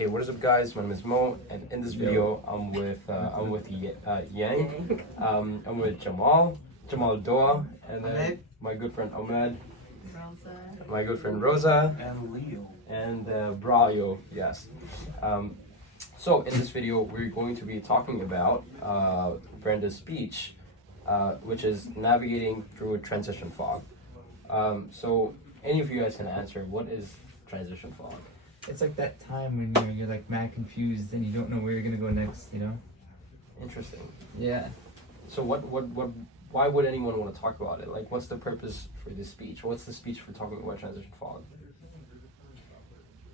Hey, what is up, guys? My name is Mo, and in this video, I'm with Yang. I'm with Jamal Doa, and then my good friend Ahmed, my good friend Rosa, And Leo. and Braulio. Yes. So in this video, we're going to be talking about Brenda's speech, which is navigating through a transition fog. So any of you guys can answer. What is transition fog? It's like that time when you're like mad confused and you don't know where you're gonna go next, you know? Interesting. Yeah. So why would anyone want to talk about it? Like, what's the purpose for this speech? What's the speech for talking about transition fog?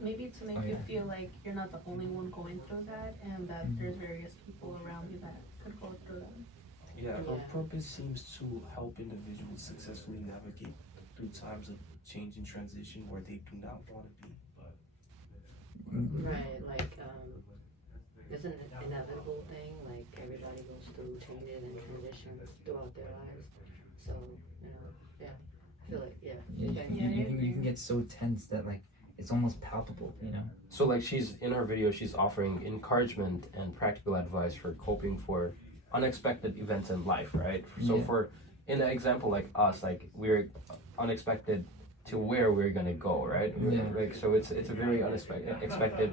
Maybe to make you feel like you're not the only one going through that, and that there's various people around you that could go through that. Yeah, her purpose seems to help individuals successfully navigate through times of change and transition where they do not want to be. Right, like, it's an inevitable thing, like everybody goes through changes and transitions throughout their lives, so, you know, yeah, I feel like, You can get so tense that like it's almost palpable, you know? So like in her video, she's offering encouragement and practical advice for coping for unexpected events in life, right? So in an example like us, like we're unexpected to where we're gonna go, right? Like, so it's a very unexpected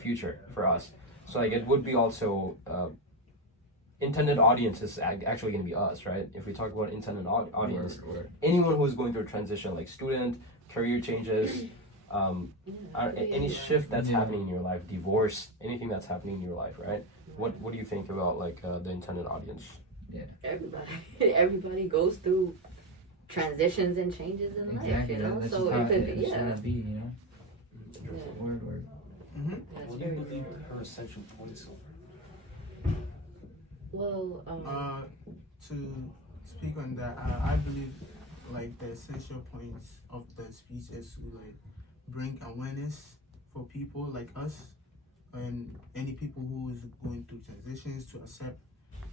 future for us. So like it would be also intended audience is actually gonna be us, right? If we talk about intended audience, anyone who's going through a transition, like student, career changes, any shift that's happening in your life, divorce, anything that's happening in your life, right? What do you think about like the intended audience? everybody goes through transitions and changes in life, you know, That's so just how it could be, should be, you know? Word. What do you believe her essential points are? Well, to speak on that, I believe like the essential points of the speech is to like bring awareness for people like us and any people who is going through transitions to accept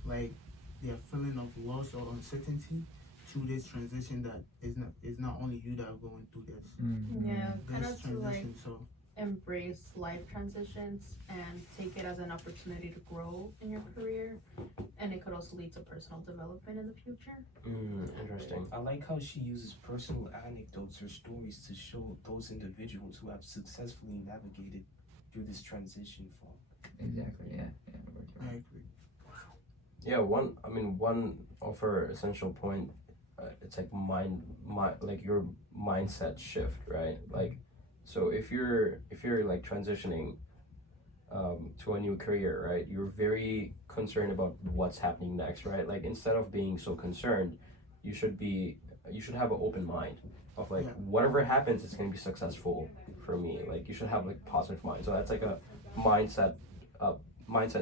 like their feeling of loss or uncertainty through this transition, that is not only you that are going through this. Yeah, kind This of to like transition. So embrace life transitions and take it as an opportunity to grow in your career, and it could also lead to personal development in the future. Interesting. I like how she uses personal anecdotes or stories to show those individuals who have successfully navigated through this transition fog. Exactly, yeah. I agree. Yeah, one of her essential point, it's like like your mindset shift, right? Like, so if you're like transitioning to a new career, right, you're very concerned about what's happening next, right? Like, instead of being so concerned, you should have an open mind of like whatever happens, it's gonna be successful for me. Like, you should have like positive mind. So that's like a mindset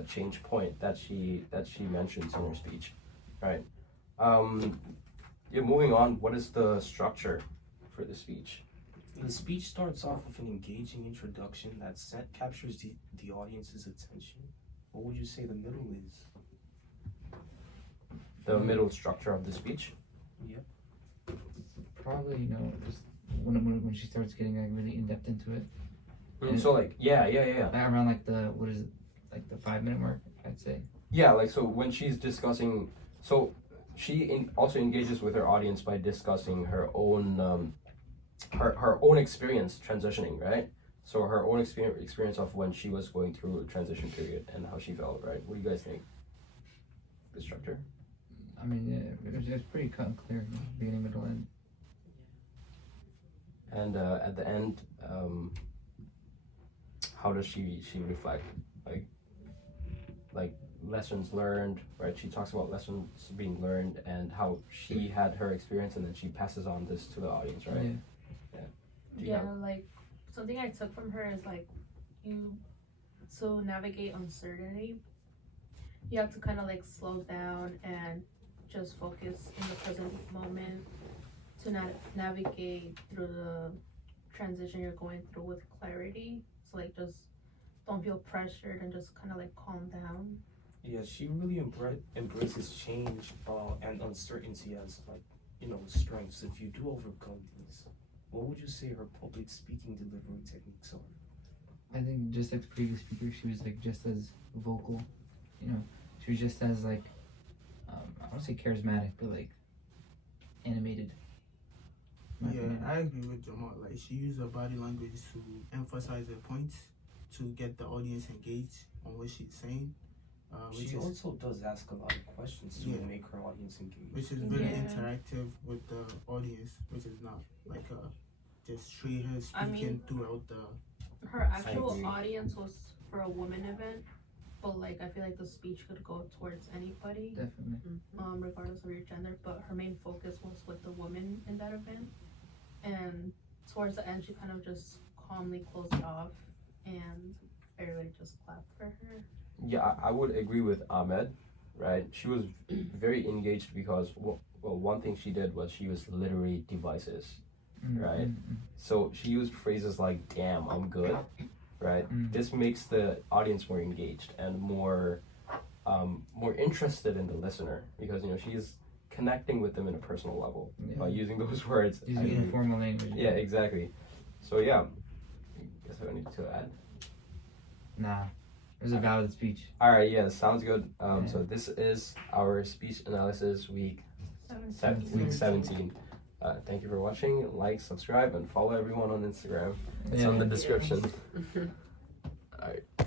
change point that she mentions in her speech, right? Moving on, what is the structure for the speech? The speech starts off with an engaging introduction that captures the audience's attention. What would you say the middle is? The middle structure of the speech? Yep. Probably, you know, just when she starts getting like really in depth into it. So like yeah. Around like the 5-minute mark, I'd say. Yeah, like, so when she's discussing, so she also engages with her audience by discussing her own her own experience transitioning, right? So her own experience of when she was going through a transition period and how she felt, right? What do you guys think? The structure? I mean, yeah, it's pretty cut and clear, you know, beginning, middle, end. And at the end, how does she reflect? Like lessons learned, right? She talks about lessons being learned and how she had her experience, and then she passes on this to the audience, right? Yeah, like something I took from her is like to navigate uncertainty, you have to kind of like slow down and just focus in the present moment to navigate through the transition you're going through with clarity. So like just don't feel pressured and just kind of like calm down. Yeah, she really embraces change and uncertainty as, like, you know, strengths. If you do overcome these, what would you say her public speaking delivery techniques are? I think just like the previous speaker, she was like just as vocal. You know, she was just as like I don't say charismatic, but like animated. in my Yeah, opinion. I agree with Jamal. Like she used her body language to emphasize her points, to get the audience engaged on what she's saying. Which She is also does ask a lot of questions to Yeah. make her audience engaged. which is very Yeah. interactive with the audience, which is not like just straight her I speaking mean- throughout the. Her actual agree. audience was for a woman event, but like I feel like the speech could go towards anybody, Definitely. regardless of your gender. But her main focus was with the women in that event, and towards the end, she kind of just calmly closed it off, and everybody just clapped for her. Yeah, I would agree with Ahmed, right? She was very engaged because, well, one thing she did was she was literally devices. Right. So she used phrases like "damn, I'm good," right? Mm. This makes the audience more engaged and more interested in the listener because she's connecting with them in a personal level by using those words. I Using agree. informal language. Yeah, exactly. So yeah, guess I need to add. Nah, it was a valid speech. All right, yeah, sounds good. Yeah. So this is our speech analysis week 17. Thank you for watching. Like, subscribe, and follow everyone on Instagram. It's Yeah. on the description.